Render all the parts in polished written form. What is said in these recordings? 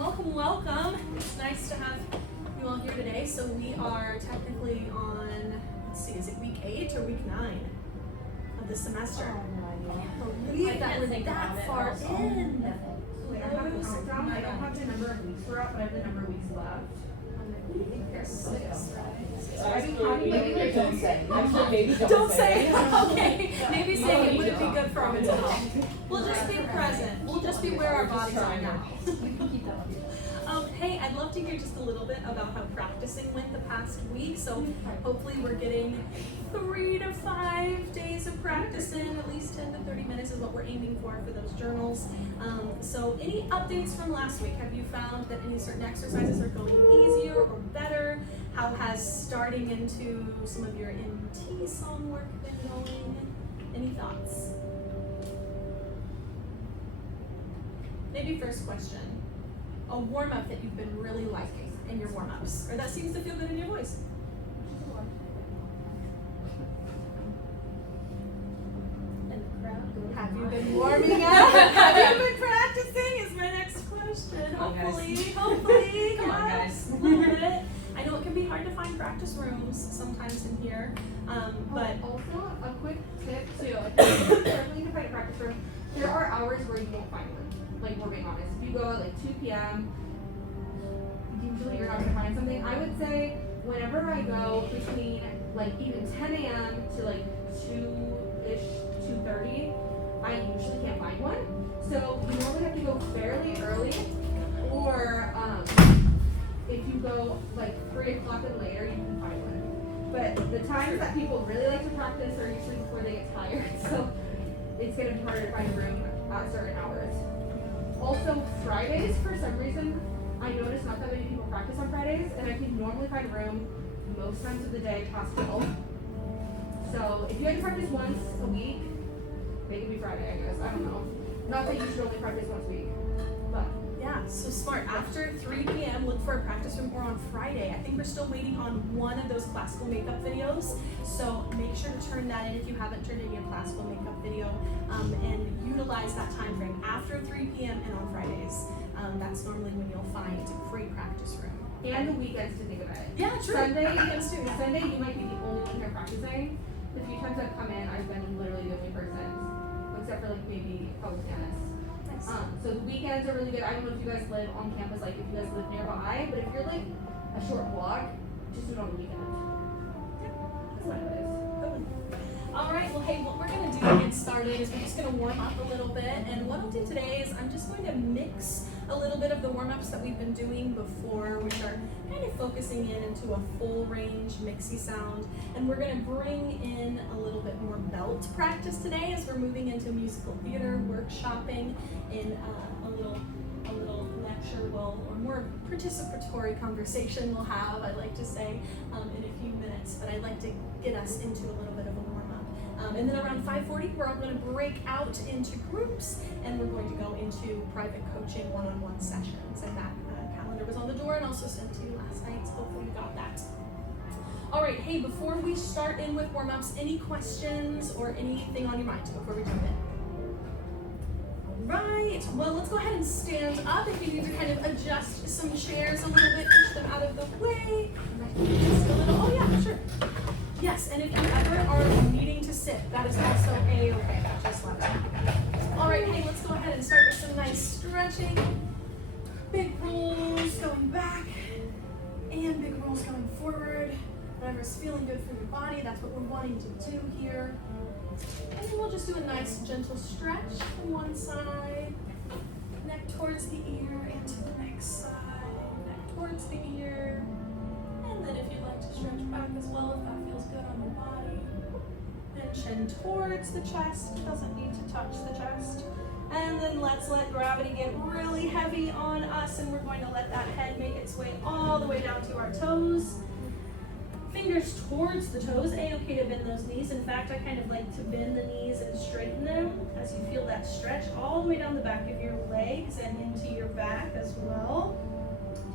Welcome, welcome. It's nice to have you all here today. So we are technically on, let's see, is it week 8 or week 9 of the semester? I that we're that far in. Wait, I have a countdown. I don't have the number of weeks we're up, but I have the number of weeks left. I think there's 6, right? I mean, don't say. Actually, maybe Don't say. Okay. Maybe saying it wouldn't be good for our mental health. We'll just be present. We'll just be where our bodies are now. Hey, I'd love to hear just a little bit about how practicing went the past week. So hopefully we're getting 3 to 5 days of practice in. At least 10 to 30 minutes is what we're aiming for those journals. So any updates from last week? Have you found that any certain exercises are going easier or better? How has starting into some of your MT song work been going? Any thoughts? Maybe first question. A warm-up that you've been really liking in your warm-ups, or that seems to feel good in your voice. Have you been warming up? Have you been practicing? Is my next question. Hopefully, Come on, guys. A little bit. I know it can be hard to find practice rooms sometimes in here, but Also, a quick tip too. Definitely to find a practice room. There are hours where you won't find one. Like, we're being honest. If you go at like 2 p.m., usually you're not going to find something. I would say whenever I go between like even 10 a.m. to like 2-ish, 2:30, I usually can't find one. So you normally have to go fairly early, or if you go like 3 o'clock and later, you can find one. But the times that people really like to practice are usually before they get tired, so it's going to be harder to find a room at certain hours. Also, Fridays, for some reason, I notice not that many people practice on Fridays, and I can normally find a room most times of the day past 12. So if you had to practice once a week, make it be Friday, I guess. I don't know. Not that you should only practice once a week, but yeah, so smart. After 3 p.m., look for a practice room, or on Friday. I think we're still waiting on one of those classical makeup videos, so make sure to turn that in if you haven't turned in your classical makeup video, and utilize that time frame after 3 p.m. and on Fridays. That's normally when you'll find a free practice room. and the weekends to think about it. Yeah, true. Sunday, Weekends too. Sunday you might be the only one here practicing. The few times I've come in, I've been literally the only person, except for like maybe public tennis. So the weekends are really good. I don't know if you guys live on campus, like if you guys live nearby, but if you're like a short walk, just do it on the weekend. That's what it is. All right, well, hey, what we're going to do to get started is we're just going to warm up a little bit. And what I'll do today is I'm just going to mix a little bit of the warm-ups that we've been doing before, which are kind of focusing in into a full range mixy sound. And we're going to bring in a little bit more belt practice today as we're moving into musical theater, workshopping in a little lecture, or more participatory conversation we'll have, I'd like to say, in a few minutes. But I'd like to get us into a little bit of a warm-up. And then around 5:40, we're going to break out into groups, and we're going to go into private coaching one-on-one sessions. And that calendar was on the door and also sent to you last night, so hopefully you got that. All right, hey, before we start in with warm-ups, any questions or anything on your mind before we jump in? Right, well, let's go ahead and stand up. If you need to kind of adjust some chairs a little bit, push them out of the way. Just a little, oh yeah, sure. Yes, and if you ever are needing to sit, that is also a-okay. Just let us know. All right, hey, let's go ahead and start with some nice stretching. Big rolls going back, and big rolls going forward. Whatever's feeling good for your body, that's what we're wanting to do here. And then we'll just do a nice gentle stretch from one side, neck towards the ear, and to the next side, neck towards the ear. And then if you'd like to stretch back as well, if that feels good on your body. And chin towards the chest, it doesn't need to touch the chest. And then let's let gravity get really heavy on us, and we're going to let that head make its way all the way down to our toes. Fingers towards the toes, a-okay to bend those knees. In fact, I kind of like to bend the knees and straighten them as you feel that stretch all the way down the back of your legs and into your back as well.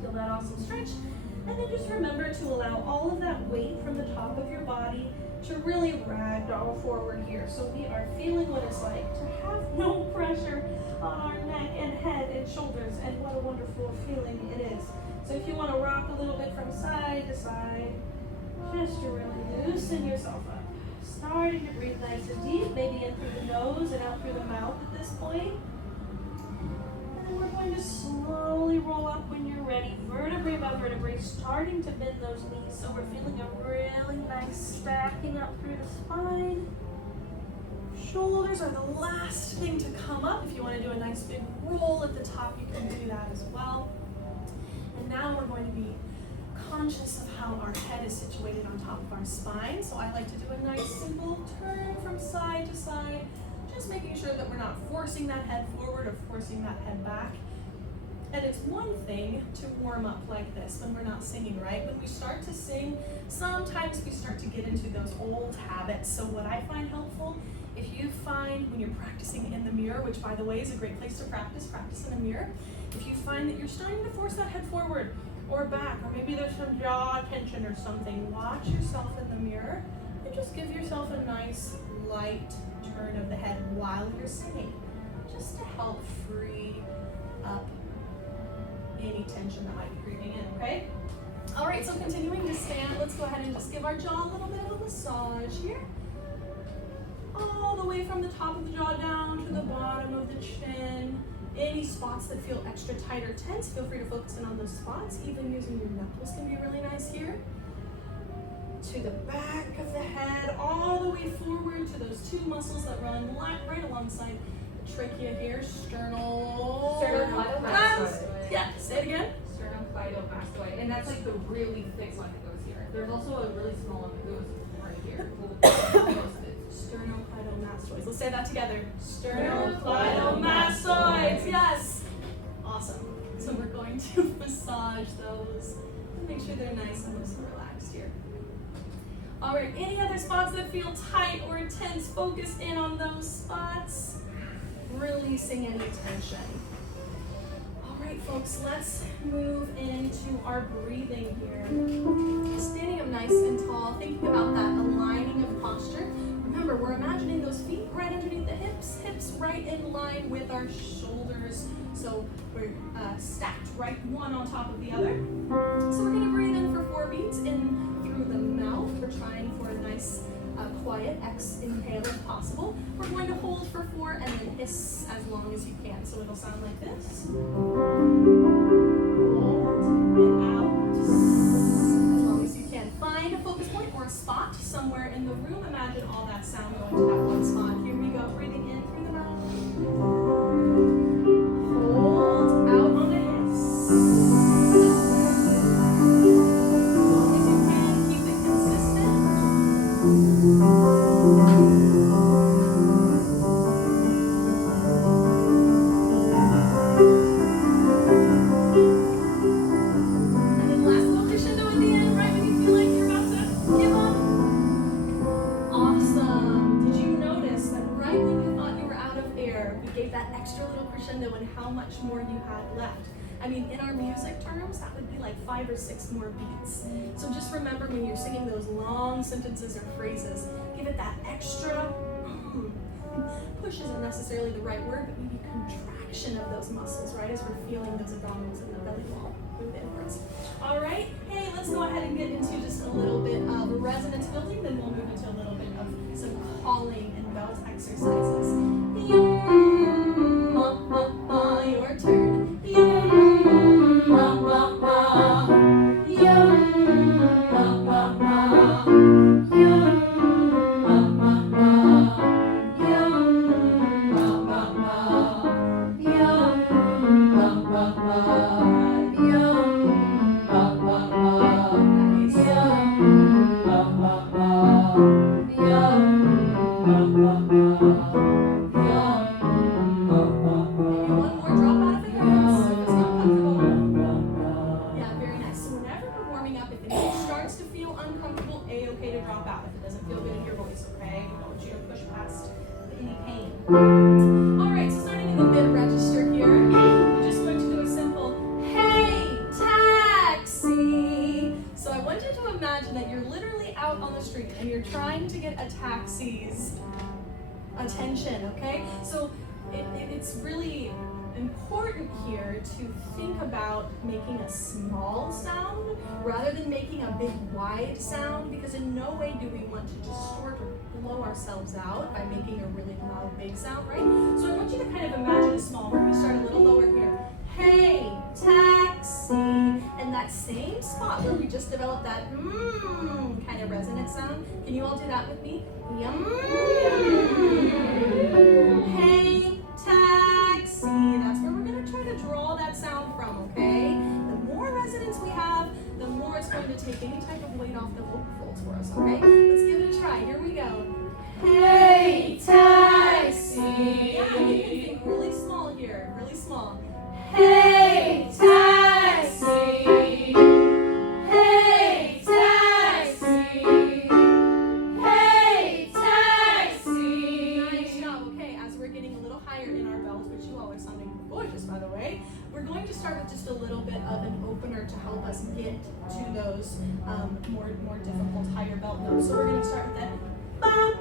Feel that awesome stretch. And then just remember to allow all of that weight from the top of your body to really ragdoll forward here. So we are feeling what it's like to have no pressure on our neck and head and shoulders, and what a wonderful feeling it is. So if you want to rock a little bit from side to side, just to really loosen yourself up. Starting to breathe nice and deep, maybe in through the nose and out through the mouth at this point. And then we're going to slowly roll up when you're ready, vertebrae by vertebrae, starting to bend those knees. So we're feeling a really nice stacking up through the spine. Shoulders are the last thing to come up. If you want to do a nice big roll at the top, you can do that as well. And now we're going to be conscious of how our head is situated on top of our spine. So I like to do a nice simple turn from side to side, just making sure that we're not forcing that head forward or forcing that head back. And it's one thing to warm up like this when we're not singing, right? When we start to sing, sometimes we start to get into those old habits. So what I find helpful, if you find when you're practicing in the mirror, which by the way is a great place to practice in the mirror, if you find that you're starting to force that head forward or back, or maybe there's some jaw tension or something, watch yourself in the mirror and just give yourself a nice light turn of the head while you're singing, just to help free up any tension that might be creeping in, okay? All right, so continuing to stand, let's go ahead and just give our jaw a little bit of a massage here. All the way from the top of the jaw down to the bottom of the chin. Any spots that feel extra tight or tense, feel free to focus in on those spots. Even using your knuckles can be really nice here. To the back of the head, all the way forward to those two muscles that run right alongside the trachea here. Sternocleidomastoid. Yeah, say it again. Sternocleidomastoid. And that's like the really thick one that goes here. There's also a really small one that goes right here. Sternocleidomastoids. Let's say that together. Sternocleidomastoids. Yes. Awesome. So we're going to massage those and make sure they're nice and loose and relaxed here. All right. Any other spots that feel tight or tense? Focus in on those spots. Releasing any tension. All right, folks. Let's move into our breathing here. Standing up nice and tall. Thinking about that aligning of posture. Remember, we're imagining those feet right underneath the hips, hips right in line with our shoulders. So we're stacked right one on top of the other. So we're gonna breathe in for 4 beats in through the mouth. We're trying for a nice quiet inhale if possible. We're going to hold for 4 and then hiss as long as you can. So it'll sound like this. Hold and out. As long as you can. Find a focus point or a spot somewhere in the room. Imagine all that sound going to that one spot. Here we go. Breathing in through the mouth. Hold out on the hips. As long as you can, keep it consistent. And how much more you had left. I mean, in our music terms, that would be like 5 or 6 more beats. So just remember when you're singing those long sentences or phrases, give it that extra, push isn't necessarily the right word, but maybe contraction of those muscles, right? As we're feeling those abdominals in the belly wall move inwards. All right, hey, let's go ahead and get into just a little bit of resonance building, then we'll move into a little bit of some calling and belt exercises. Your turn. Alright, so starting in the mid register here, we're just going to do a simple, hey, taxi. So I want you to imagine that you're literally out on the street and you're trying to get a taxi's attention, okay? So it's really important here to think about making a small sound rather than making a big wide sound, because in no way do we want to distort or blow ourselves out by making a really loud big sound, right? So I want you to kind of imagine a small. We're going to start a little lower here. Hey, taxi, and that same spot where we just developed that kind of resonant sound. Can you all do that with me? Yum. Hey, taxi. That's where we're going to try to draw that sound from, okay? The more resonance we have, the more it's going to take any type of weight off the vocal folds for us, okay? Let's give it a try. Here we go. Hey, taxi. Yeah, you can think really small here, really small. Hey, taxi. Hey, taxi. Hey, taxi. Nice job. Okay, as we're getting a little higher in our bells, which you all are sounding gorgeous, by the way, we're going to start with just a little bit of an opener to help us get to those more difficult higher belt notes. So we're going to start with that ba,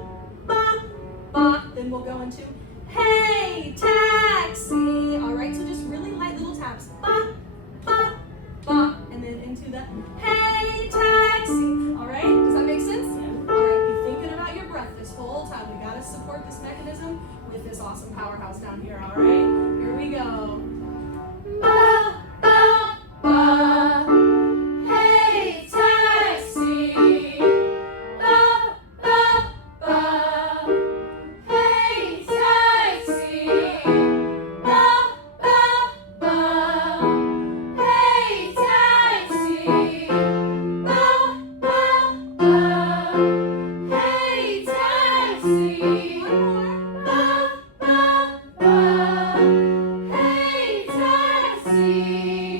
ba, ba. Then we'll go into hey, taxi. All right, so just really light little taps. Ba, ba, ba. And then into the hey, taxi. All right, does that make sense? All right, be thinking about your breath this whole time. We got to support this mechanism with this awesome powerhouse down here. All right, here we go. Ba, ba, ba. Hey, taxi. Ba, ba, ba. Hey, taxi. Ba, ba, ba. Hey, taxi. Ba, ba, ba. Hey, taxi. One more. Ba, ba, ba. Hey, taxi.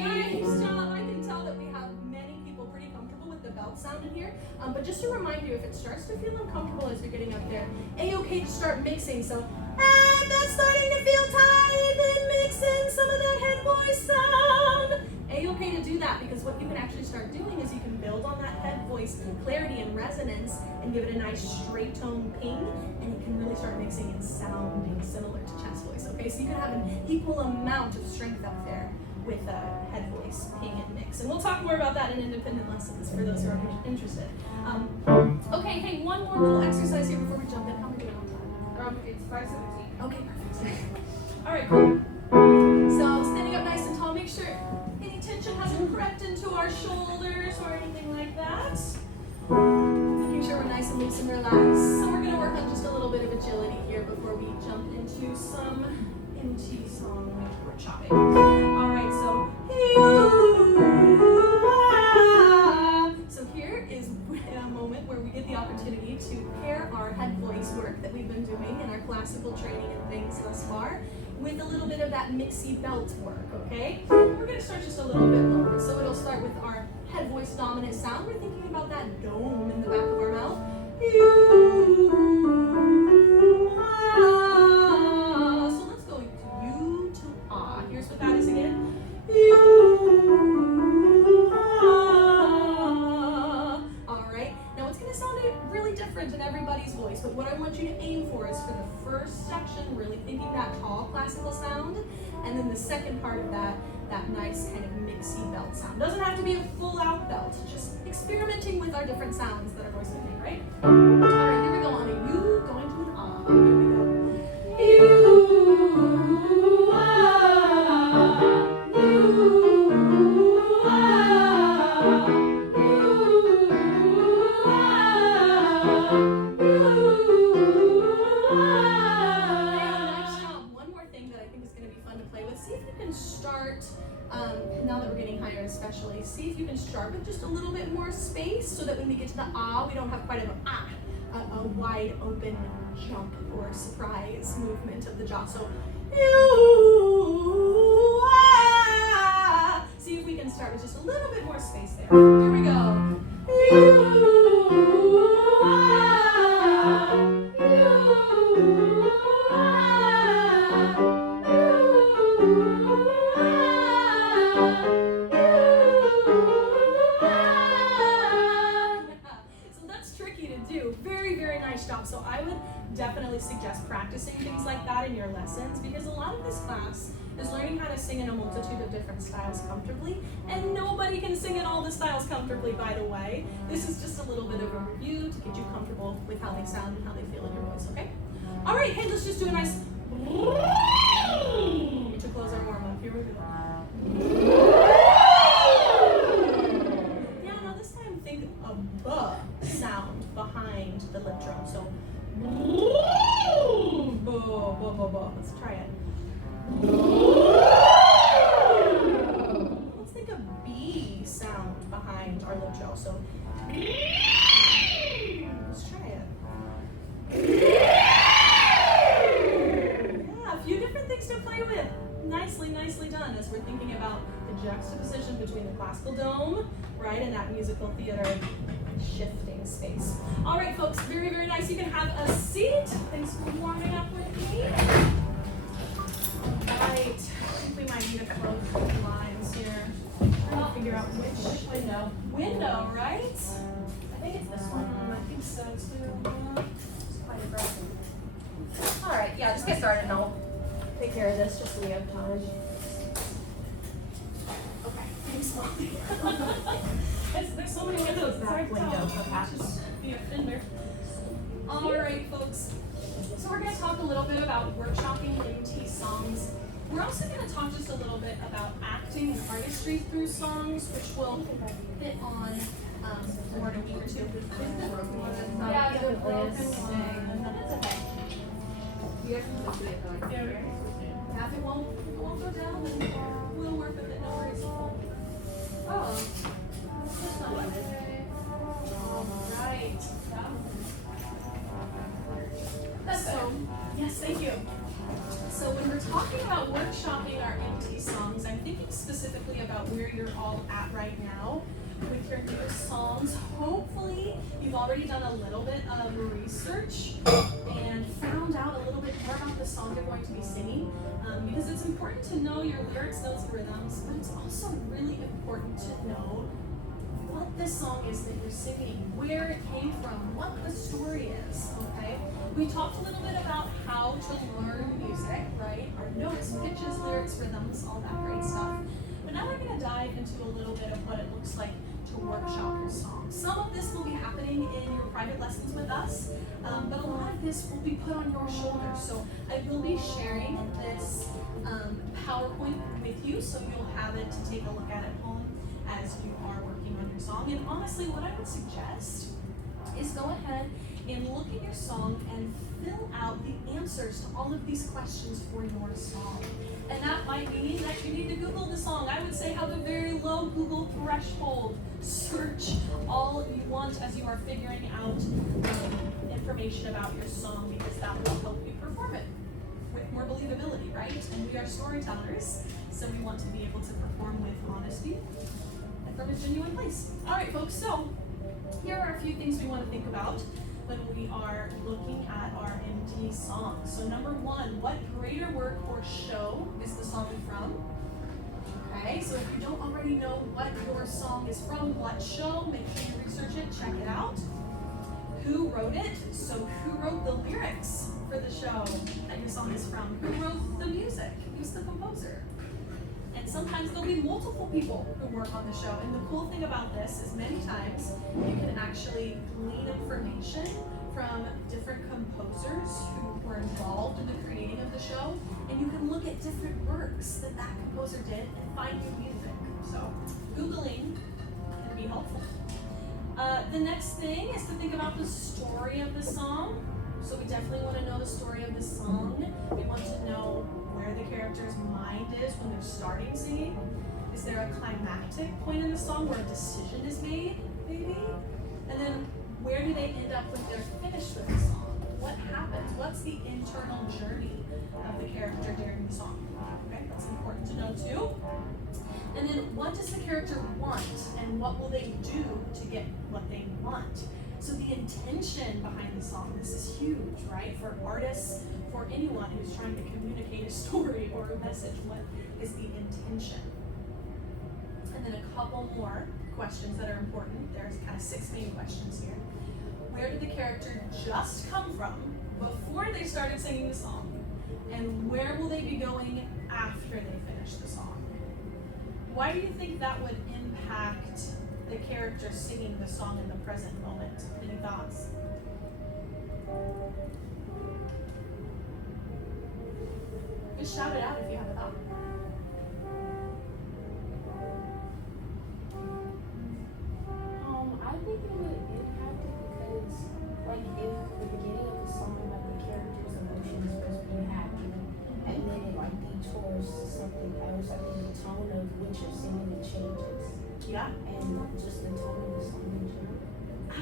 Nice job. I can tell that we have many people pretty comfortable with the belt sound in here. But just to remind you, if it starts to feel uncomfortable as you're getting up there, A-okay to start mixing. So, if that's starting to feel tight, then mix in some of that head voice sound. A-okay to do that, because what you can actually start doing is you can build on that head voice clarity and resonance and give it a nice straight tone ping, and you can really start mixing and sounding similar to chest voice, okay? So you can have an equal amount of strength up there with head voice, ping, and mix. And we'll talk more about that in independent lessons for those who are interested. Okay, hey, one more little exercise here before we jump in. How are we doing on time? It's 5:17. Okay, perfect. All right, cool. So standing up nice and tall, make sure any tension hasn't crept into our shoulders or anything like that. Making sure we're nice and loose and relaxed. So we're going to work on just a little bit of agility here before we jump into some MT song workshopping. All right, so here is a moment where we get the opportunity to pair our head voice work that we've been doing in our classical training and things thus far with a little bit of that mixy belt work, okay? We're going to start just a little bit lower. So it'll start with our head voice dominant sound. We're thinking about that dome in the back of our mouth. So let's go to U to ah. Here's what that is again. Alright, now it's going to sound really different in everybody's voice, but what I want you to aim for is for the first section, really thinking that tall classical sound, and then the second part of that nice kind of mixy belt sound. Doesn't have to be a full out belt, just experimenting with our different sounds that our voice can make, right? Alright, here we go on a U going to an ah. Here we go. U, ah, U, ah, U, ah, U, ah. Nice job. One more thing that I think is going to be fun to play with. See if you can start, now that we're getting higher especially, see if you can start with just a little bit more space so that when we get to the ah, we don't have quite a wide open jump or surprise movement of the jaw. So, see if we can start with just a little bit more space there. Here we go. So I would definitely suggest practicing things like that that in your lessons, because a lot of this class is learning how to sing in a multitude of different styles comfortably, and nobody can sing in all the styles comfortably, by the way. This is just a little bit of a review to get you comfortable with how they sound and how they feel in your voice, okay? All right, hey, let's just do a nice to close our warm-up. Here we go. Yeah, now this time think a B sound behind the lip drum. So, let's try it. Let's think a B sound behind our lip drum. So, let's try it. Yeah, a few different things to play with. Nicely done as we're thinking about the juxtaposition between the classical dome, right, and that musical theater shifting space. All right, folks, very nice. You can have a seat. Thanks for warming up with me. All right, I think we might need to close the lines here. Trying to figure out which window. Window, right? I think it's this one. I think so too. It's quite aggressive. All right, yeah, just get started and I'll take care of this just so we have time. Okay, thanks, Molly. There's so many windows. Back window. Just be a fender. All right, folks. So we're going to talk a little bit about workshopping MT songs. We're also going to talk just a little bit about acting and artistry through songs, which will hit on more in a week or two. Yeah, the broken one. That's okay. You guys can just do it like Yeah, if it won't go down, then we'll work with it. No worries. oh. That's not what it is. All right. So, yes, thank you. So when we're talking about workshopping our MT songs, I'm thinking specifically about where you're all at right now with your new songs. Hopefully, you've already done a little bit of research and found out a little bit more about the song you're going to be singing, because it's important to know your lyrics, notes, and rhythms, but it's also really important to know what this song is that you're singing, where it came from, what the story is, okay? We talked a little bit about how to learn music, right? Our notes, pitches, lyrics, rhythms, all that great stuff. But now we're going to dive into a little bit of what it looks like to workshop your song. Some of this will be happening in your private lessons with us, but a lot of this will be put on your shoulders. So I will be sharing this PowerPoint with you, so you'll have it to take a look at home as you are working on your song. And honestly, what I would suggest is go ahead and look at your song and fill out the answers to all of these questions for your song. And that might mean that you need to Google the song. I would say have a very low Google threshold. Search all you want as you are figuring out information about your song, because that will help you perform it with more believability, right? And we are storytellers, so we want to be able to perform with honesty and from a genuine place. All right, folks, so here are a few things we want to think about when we are looking at our MT songs. So number one, what greater work or show is the song from? Okay, so if you don't already know what your song is from, what show, make sure you research it, check it out. Who wrote it? So who wrote the lyrics for the show that your song is from? Who wrote the music? Who's the composer? And sometimes there'll be multiple people who work on the show. And the cool thing about this is many times you can actually glean information from different composers who were involved in the creating of the show. And you can look at different works that that composer did and find new music. So Googling can be helpful. The next thing is to think about the story of the song. So we definitely want to know the story of the song. We want to know where the character's mind is when they're starting singing. Is there a climactic point in the song where a decision is made, maybe? And then where do they end up when they're finished with the song? What happens? What's the internal journey of the character during the song? Okay, that's important to know too. And then what does the character want and what will they do to get what they want? So the intention behind the song, this is huge, right? For artists, for anyone who's trying to communicate a story or a message, what is the intention? And then a couple more questions that are important. There's kind of 6 main questions here. Where did the character just come from before they started singing the song? And where will they be going after they finish the song? Why do you think that would impact the character singing the song in the present moment? Any thoughts? Just shout it out if you have a thought. I think it would impact it because, like, if the beginning of the song, like, the character's emotion is supposed to be happy, and then it, like, detours to something else, I think the tone of what you're singing, it changes. Yeah, And just the tone of the song in general.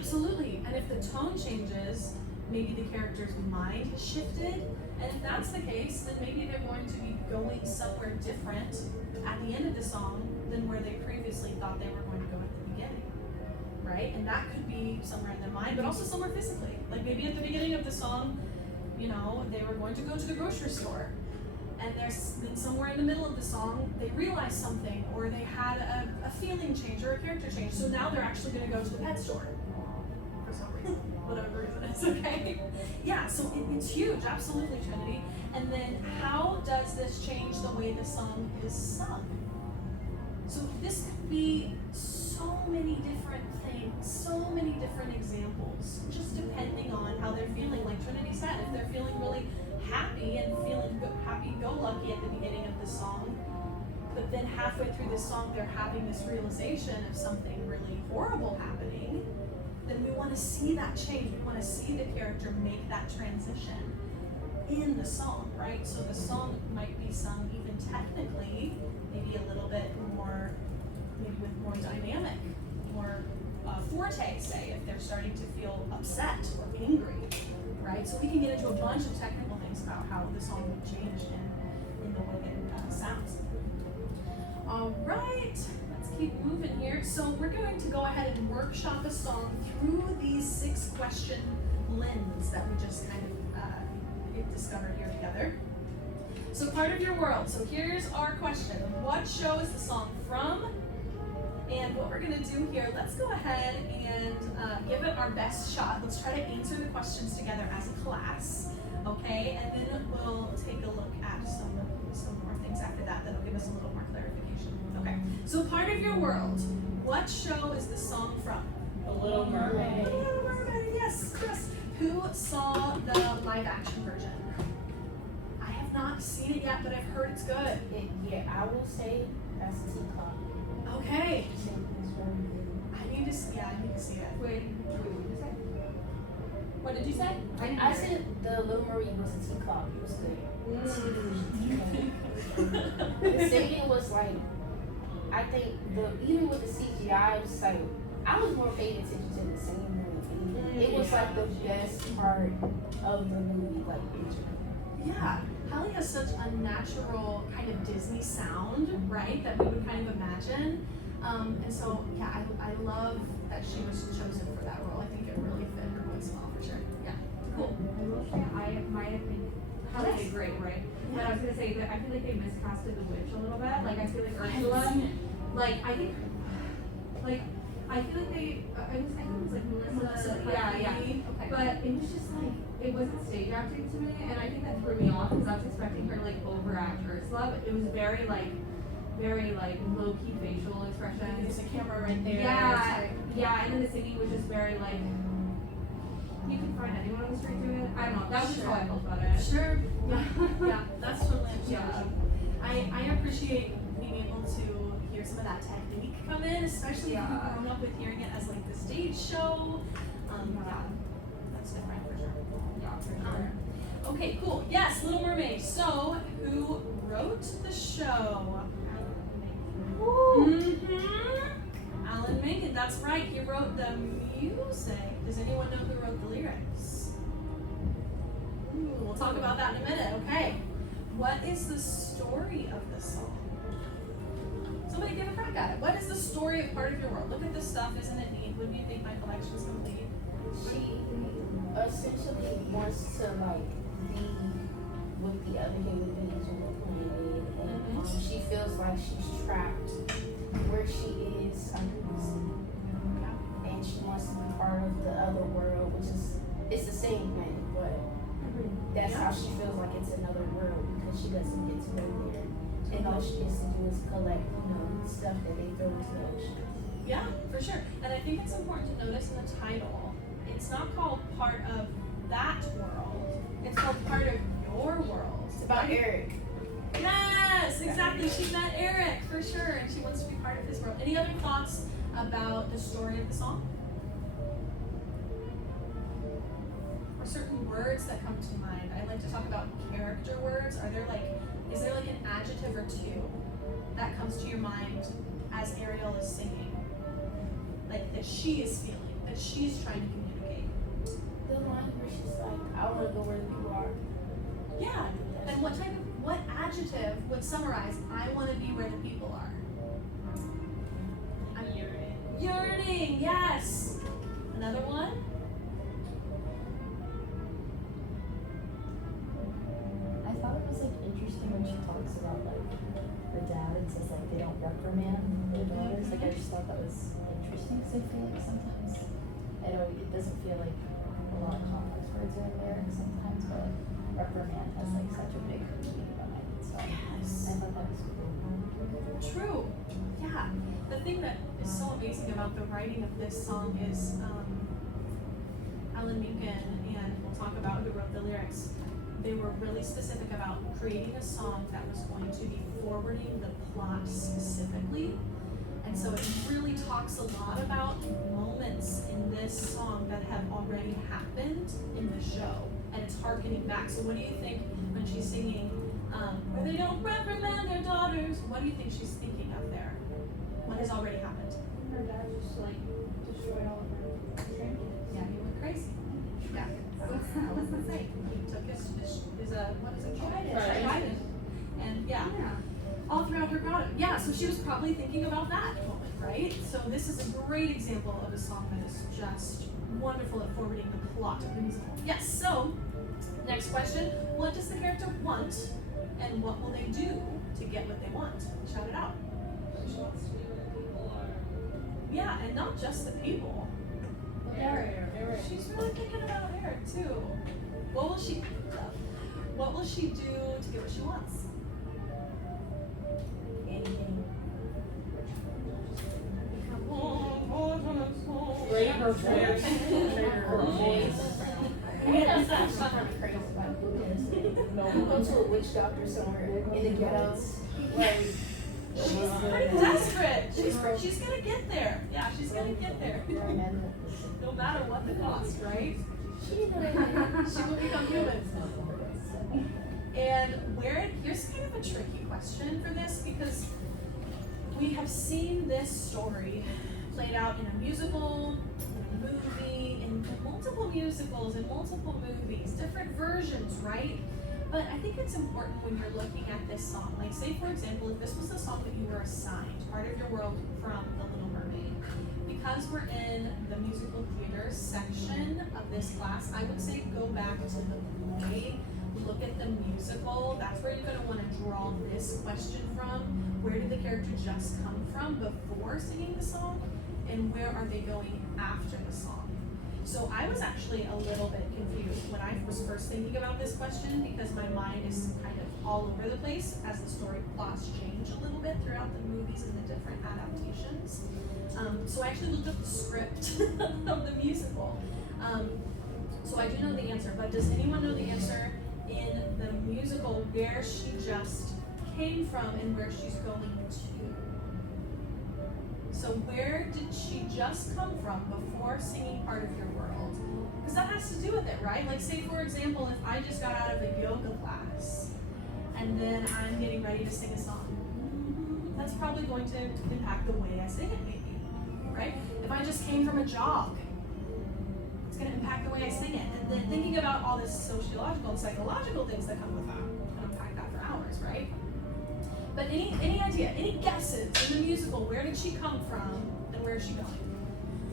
absolutely. And if the tone changes, maybe the character's mind has shifted. And if that's the case, then maybe they're going to be going somewhere different at the end of the song than where they previously thought they were going to go at the beginning. Right? And that could be somewhere in their mind, but also somewhere physically. Like maybe at the beginning of the song, you know, they were going to go to the grocery store. And then somewhere in the middle of the song, they realized something, or they had a feeling change or a character change. So now they're actually going to go to the pet store for some reason, whatever reason it's okay. Yeah, so it's huge, absolutely, Trinity. And then how does this change the way the song is sung? So this could be so many different things, so many different examples, just depending on how they're feeling. Like Trinity said, if they're feeling really happy and feeling happy-go-lucky at the beginning of the song, but then halfway through the song they're having this realization of something really horrible happening, then we want to see that change. We want to see the character make that transition in the song, right? So the song might be sung even technically, maybe a little bit more, maybe with more dynamic, more forte, say, if they're starting to feel upset or angry, right? So we can get into a bunch of technical things about how the song will change in the way that it sounds. All right, let's keep moving here. So we're going to go ahead and workshop a song through these 6-question lens that we just kind of discovered here together. So part of your world. So here's our question. What show is the song from? And what we're going to do here, let's go ahead and give it our best shot. Let's try to answer the questions together as a class, okay? And then we'll take a look at some more things after that that'll give us a little more clarification. Okay, so part of your world. What show is the song from? The Little Mermaid. The Little Mermaid, yes, yes. Who saw the live action version? I have not seen it yet, but I've heard it's good. Yeah, I will say that's Teacup. Okay. I need to see it. Wait, what did you say? What did you say? I said the Little Mermaid was a teacup. It was good. The singing was like, I think even with the CGI, it was like, I was more paying attention to the singing than the movie. It was like the best part of the movie, like Yeah, Hallie has such a natural kind of Disney sound, right, that we would kind of imagine. And so, yeah, I love that she was chosen for that role. I think it really fit her voice well, for sure. Yeah, cool. I will say my opinion. How did great, right? Yeah. But I was gonna say that I feel like they miscasted the witch a little bit. Like I feel like Ursula. Like I think. Like I feel like they. I think it was like Melissa. Yeah. Okay. But it was just like it wasn't stage acting to me, and I think that threw me off because I was expecting her to like overact Ursula. But it was very low key facial expressions. There's a camera right there. Yeah, and then the singing was just very like. You can find anyone on the street doing it. I don't know. That was just how I felt about it. Sure. Yeah, that's totally Yeah. understandable. I appreciate being able to hear some of that technique come in, especially if you've grown up with hearing it as like the stage show. Yeah, that's different for sure. Yeah, for sure. Okay, cool. Yes, Little Mermaid. So, who wrote the show? Alan Menken, that's right. He wrote the music. Does anyone know who wrote the lyrics? Ooh, we'll talk about that in a minute. Okay. What is the story of this song? Somebody give a crack at it. What is the story of Part of Your World? Look at this stuff. Isn't it neat? Wouldn't you think my collection's complete? She essentially wants to like be with the other human beings on the planet, and she feels like she's trapped where she is under the sea, and she wants to be part of the other world, which is it's the same thing, but that's how she feels like it's another world because she doesn't get to go there. And all she gets to do is collect, stuff that they throw into the ocean. Yeah, for sure. And I think it's important to notice in the title, it's not called part of that world. It's called part of your world. It's about Eric. Yes, exactly. She met Eric for sure, and she wants to be part of his world. Any other thoughts about the story of the song? Or certain words that come to mind? I like to talk about character words. Is there like an adjective or two that comes to your mind as Ariel is singing? Like that she is feeling, that she's trying to communicate. The line where she's like, I want to go where the people are. Yeah. And what adjective would summarize I want to be where the people are? I'm yearning. Yearning, yes. Another one? I thought it was like interesting when she talks about like her dad and says like they don't reprimand their daughters. Like I just thought that was interesting because I feel like sometimes it doesn't feel like a lot of complex words are in there sometimes, but reprimand has like such a big meaning behind it. So Yes. I thought that was cool. True. Yeah. The thing that is so amazing about the writing of this song is Alan Menken, and we'll talk about who wrote the lyrics. They were really specific about creating a song that was going to be forwarding the plot specifically. And so it really talks a lot about moments in this song that have already happened in the show. And it's harkening back. So what do you think when she's singing, where they don't reprimand their daughters? What do you think she's thinking of there? What has already happened? Her dad just destroyed all of her trinkets. Yeah, he went crazy. Yeah. What's that say? He took his what is it called? Trident. And yeah, all throughout her grotto. Yeah, so she was probably thinking about that moment, right? So this is a great example of a song that is just wonderful at forwarding the plot of the musical. Yes, so next question. What does the character want and what will they do to get what they want? Shout it out. She wants to be where the people are. Yeah, and not just the people. Eric. She's really thinking about Eric too. What will she do to get what she wants? Anything. Trade her voice. Trade her voice. That's not crazy about it. No, you go to a witch doctor somewhere in the ghettos. Like, She's pretty desperate. She's gonna get there. Yeah, she's gonna get there. No matter what the cost, right? She will become human. And here's kind of a tricky question for this because we have seen this story played out in a musical, in a movie, in multiple musicals, in multiple movies, different versions, right? But I think it's important when you're looking at this song, like say for example, if this was the song that you were assigned, part of your world from The Little Mermaid, because we're in the musical theater section of this class, I would say go back to the play, look at the musical, that's where you're gonna wanna draw this question from. Where did the character just come from before singing the song? And where are they going after the song? So I was actually a little bit confused when I was first thinking about this question because my mind is kind of all over the place as the story plots change a little bit throughout the movies and the different adaptations. So I actually looked up the script of the musical. So I do know the answer, but does anyone know the answer in the musical where she just came from and where she's going to? So where did she just come from before singing part of your world? Because that has to do with it, right? Like say for example, if I just got out of a yoga class and then I'm getting ready to sing a song, that's probably going to impact the way I sing it maybe, right? If I just came from a jog, it's going to impact the way I sing it. And then thinking about all the sociological and psychological things that come with that, it's going to impact that for hours, right? But any idea, any guesses in the musical, where did she come from and where is she going?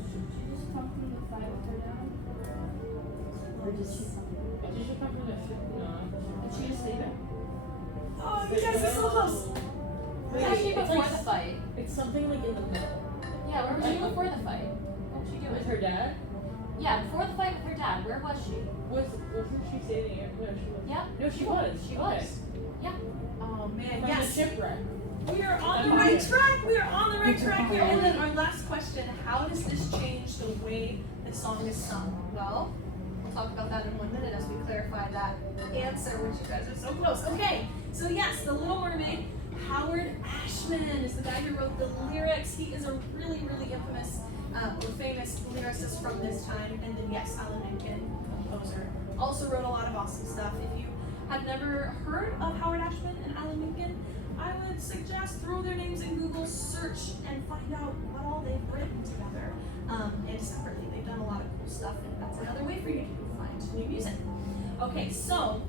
She just come from the fight with her dad. Or just Did she come from the ship? No. And she just stayed there. Oh, you guys are so close. Where was she before the fight? It's something like in the middle. Yeah, where was she before the fight? What was she With doing? her dad? Yeah, before the fight with her dad, where was she? Wasn't she standing here? No, she was. Yeah. No, she was. She Okay. was. Oh man, From yes. the shipwreck. We are on the right track. We are on the right track here. And then our last question: how does this change the way the song is sung? Well, we'll talk about that in 1 minute as we clarify that answer, which you guys are so close. Okay, so yes, The Little Mermaid. Howard Ashman is the guy who wrote the lyrics. He is a really, really infamous or famous lyricist from this time. And then yes, Alan Menken, composer, also wrote a lot of awesome stuff. If you have never heard of Howard Ashman and Alan Menken, I would suggest throw their names in Google search and find out what all they've written together and separately. They've done a lot of cool stuff, and that's another way for you to find new music. Okay, so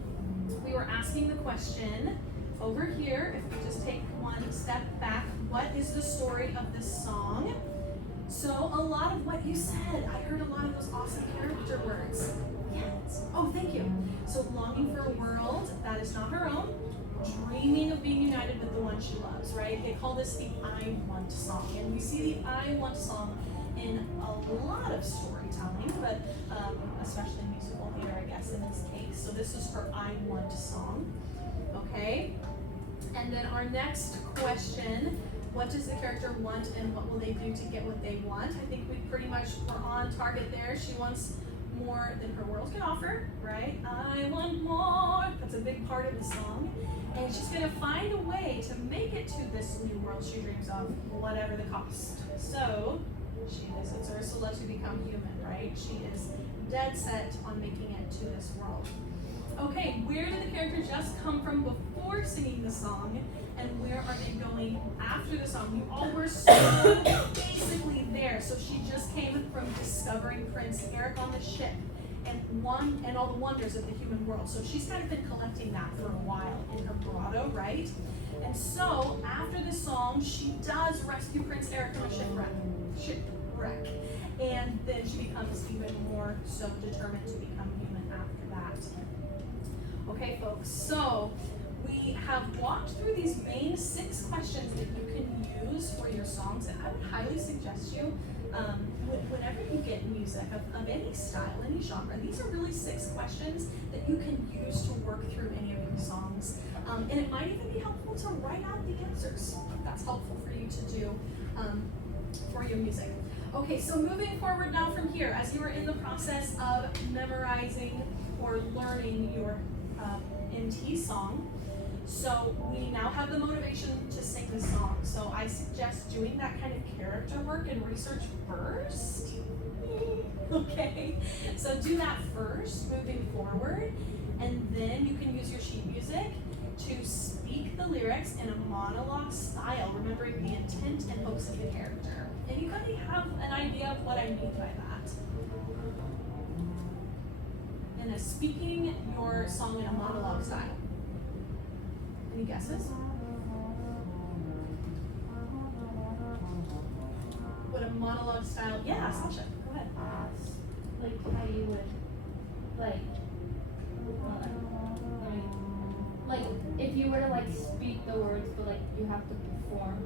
we were asking the question over here, if we just take one step back, what is the story of this song? So a lot of what you said, I heard a lot of those awesome character words. Yes. Oh, thank you. So longing for a world that is not her own, dreaming of being united with the one she loves, right? They call this the I Want song. And we see the I Want song in a lot of storytelling, but especially musical theater, I guess, in this case. So this is her I Want song, okay? And then our next question, what does the character want and what will they do to get what they want? I think we pretty much were on target there. She wants more than her world can offer, right? I want more. That's a big part of the song. And she's gonna find a way to make it to this new world she dreams of, whatever the cost. So she visits Ursula to become human, right? She is dead set on making it to this world. Okay, where did the character just come from before singing the song? And where are they going after the song? You all were so basically there. So she just came from discovering Prince Eric on the ship and all the wonders of the human world. So she's kind of been collecting that for a while in her grotto, right? And so after the song, she does rescue Prince Eric from a shipwreck. And then she becomes even more so determined to become human after that. Okay, folks, so we have walked through these main 6 questions that you can use for your songs, and I would highly suggest you, whenever you get music of any style, any genre, these are really 6 questions that you can use to work through any of your songs. And it might even be helpful to write out the answers. That's helpful for you to do for your music. Okay, so moving forward now from here, as you are in the process of memorizing or learning your NT song, so we now have the motivation to sing the song. So I suggest doing that kind of character work and research first. Okay, so do that first, moving forward, and then you can use your sheet music to speak the lyrics in a monologue style, remembering the intent and hopes of the character. Anybody have an idea of what I mean by that? And speaking your song in a monologue style. Any guesses? What a monologue style? Yeah, Sasha, go ahead. Like how you would, like if you were to like speak the words, but like you have to perform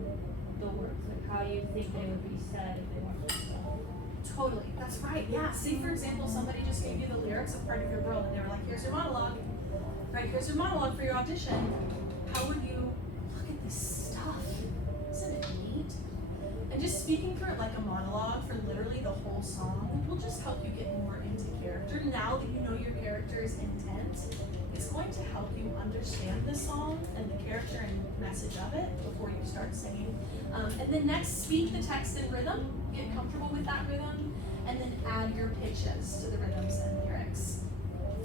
the words, like how you think they would be said if they weren't said. Totally, that's right. Yeah. See, for example, somebody just gave you the lyrics of Part of Your World, and they were like, "Here's your monologue. Right? Here's your monologue for your audition." How would you look at this stuff? Isn't it neat? And just speaking through it like a monologue for literally the whole song will just help you get more into character. Now that you know your character's intent, it's going to help you understand the song and the character and message of it before you start singing. And then next, speak the text in rhythm. Get comfortable with that rhythm, and then add your pitches to the rhythms and lyrics.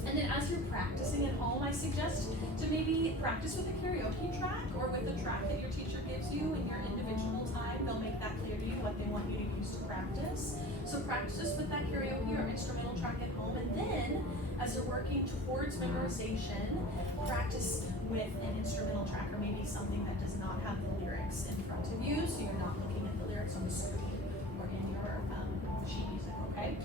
And then as you're practicing at home, I suggest to maybe practice with a karaoke track or with a track that your teacher gives you in your individual time. They'll make that clear to you what they want you to use to practice. So practice with that karaoke or instrumental track at home, and then as you're working towards memorization, practice with an instrumental track or maybe something that does not have the lyrics in front of you, so you're not looking at the lyrics on the screen or in your sheet music, okay?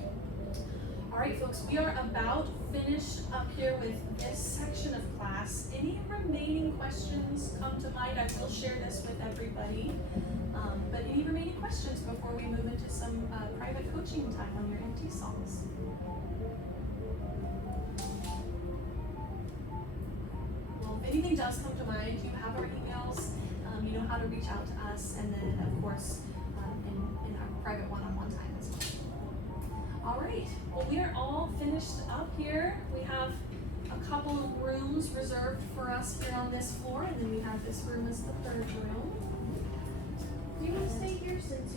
All right, folks, we are about finished up here with this section of class. Any remaining questions come to mind? I will share this with everybody. But any remaining questions before we move into some some private coaching time on your empty songs. Well, if anything does come to mind, you have our emails, you know how to reach out to us, and then of course in our private one-on-one time as well. All right, well, we are all finished up here. We have a couple of rooms reserved for us here on this floor, and then we have this room as the third room. Do you want to stay here since